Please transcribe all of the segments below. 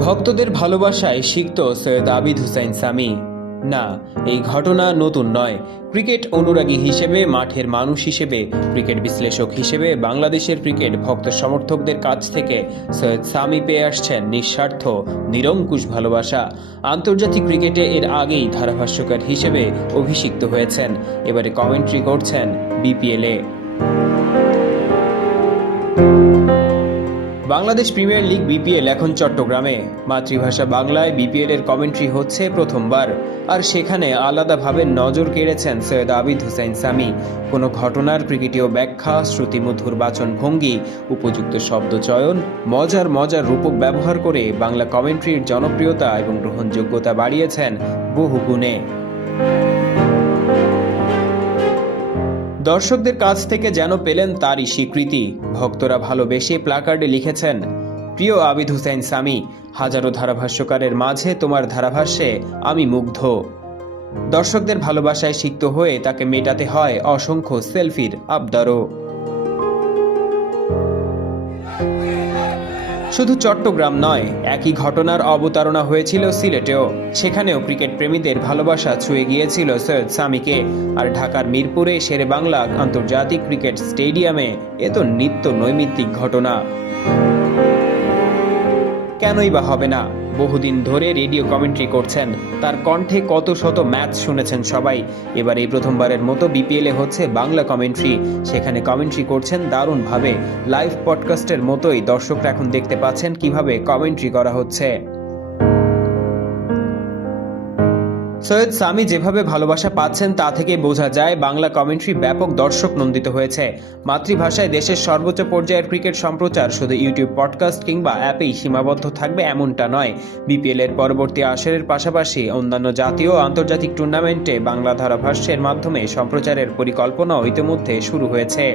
ভক্তদের ভালোবাসায় সিক্ত সৈয়দ আবিদ হুসাইন সামি। না, এই ঘটনা নতুন নয়। ক্রিকেট অনুরাগী হিসেবে, মাঠের মানুষ হিসেবে, ক্রিকেট বিশ্লেষক হিসেবে বাংলাদেশের ক্রিকেট ভক্ত সমর্থকদের কাছ থেকে সৈয়দ সামি পেয়ে আসছেন নিঃস্বার্থ নিরঙ্কুশ ভালোবাসা। আন্তর্জাতিক ক্রিকেটে এর আগেই ধারাভাষ্যকার হিসেবে অভিষিক্ত হয়েছেন, এবারে কমেন্ট্রি করছেন বিপিএলে। বাংলাদেশ প্রিমিয়ার লিগ বিপিএল এখন চট্টগ্রামে। মাতৃভাষা বাংলায় বিপিএল এর কমেন্ট্রি হচ্ছে প্রথমবার, আর সেখানে আলাদাভাবে নজর কেড়েছেন সৈয়দ আবিদ হুসাইন সামি। কোনো ঘটনার ক্রিকেটীয় ব্যাখ্যা, শ্রুতিমধুর বাচনভঙ্গি, উপযুক্ত শব্দচয়ন, মজার রূপক ব্যবহার করে বাংলা কমেন্ট্রির জনপ্রিয়তা এবং গ্রহণযোগ্যতা বাড়িয়েছেন বহু গুণে। দর্শকদের কাছ থেকে যেন পেলেন তারই স্বীকৃতি। ভক্তরা ভালোবেসে প্ল্যাকার্ডে লিখেছেন, প্রিয় আবিদ হুসাইন সামি, হাজারো ধারাভাষ্যকারের মাঝে তোমার ধারাভাষ্যে আমি মুগ্ধ। দর্শকদের ভালোবাসায় সিক্ত হয়ে তাকে মেটাতে হয় অসংখ্য সেলফির আবদারও। শুধু চট্টগ্রাম নয়, একই ঘটনার অবতারণা হয়েছিল সিলেটেও। সেখানেও ক্রিকেট প্রেমীদের ভালোবাসা ছুঁয়ে গিয়েছিল সৈয়দ সামিকে। আর ঢাকার মিরপুরে শেরেবাংলা আন্তর্জাতিক ক্রিকেট স্টেডিয়ামে এ তো নিত্য নৈমিত্তিক ঘটনা। কেনই বা হবে না? বহুদিন ধরে রেডিও কমেন্ট্রি করছেন, তার কণ্ঠে কত শত ম্যাচ শুনেছেন সবাই। এবার এই প্রথমবারের মতো বিপিএলে হচ্ছে বাংলা কমেন্ট্রি। সেখানে কমেন্ট্রি করছেন দারুণভাবে। লাইভ পডকাস্টের মতোই দর্শকরা এখন দেখতে পাচ্ছেন কিভাবে কমেন্ট্রি করা হচ্ছে। সৈয়দ সামি যেভাবে ভালোবাসা পাচ্ছেন তা থেকে বোঝা যায় বাংলা কমেন্ট্রি ব্যাপক দর্শক নন্দিত হয়েছে। মাতৃভাষায় দেশের সর্বোচ্চ পর্যায়ের ক্রিকেট সম্প্রচার শুধু ইউটিউব, পডকাস্ট কিংবা অ্যাপেই সীমাবদ্ধ থাকবে এমনটা নয়। বিপিএল এর পরবর্তী আসরের পাশাপাশি অন্যান্য জাতীয় ও আন্তর্জাতিক টুর্নামেন্টে বাংলা ধারাভাষ্যের মাধ্যমে সম্প্রচারের পরিকল্পনাও ইতিমধ্যে শুরু হয়েছে।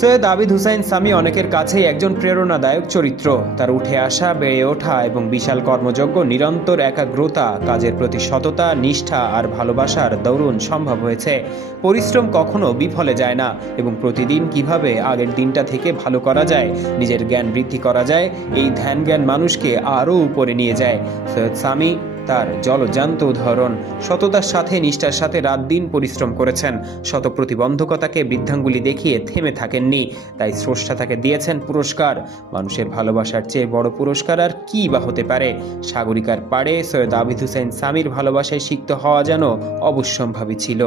সৈয়দ আবিদ হুসাইন সামি অনেকের কাছেই একজন প্রেরণাদায়ক চরিত্র। তার উঠে আসা, বেড়ে ওঠা এবং বিশাল কর্মযজ্ঞ, নিরন্তর একাগ্রতা, কাজের প্রতি সততা, নিষ্ঠা আর ভালোবাসার দরুন সম্ভব হয়েছে। পরিশ্রম কখনো বিফলে যায় না, এবং প্রতিদিন কিভাবে আগের দিনটা থেকে ভালো করা যায়, নিজের জ্ঞান বৃদ্ধি করা যায়, এই ধ্যান জ্ঞান মানুষকে আরও উপরে নিয়ে যায়। সৈয়দ সামি তার জলজান্ত উদাহরণ। সততার সাথে, নিষ্ঠার সাথে রাত দিন পরিশ্রম করেছেন। শত প্রতিবন্ধকতাকে বৃদ্ধাঙ্গুলি দেখিয়ে থেমে থাকেননি। তাই স্রষ্টা তাকে দিয়েছেন পুরস্কার। মানুষের ভালোবাসার চেয়ে বড় পুরস্কার আর কি বা হতে পারে? সাগরিকার পাড়ে সৈয়দ আবিদ হুসাইন সামির ভালোবাসায় সিক্ত হওয়া যেন অবশ্যম্ভাবী ছিল।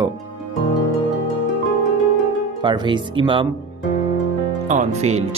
পারভেজ ইমাম, অন ফিল্ড।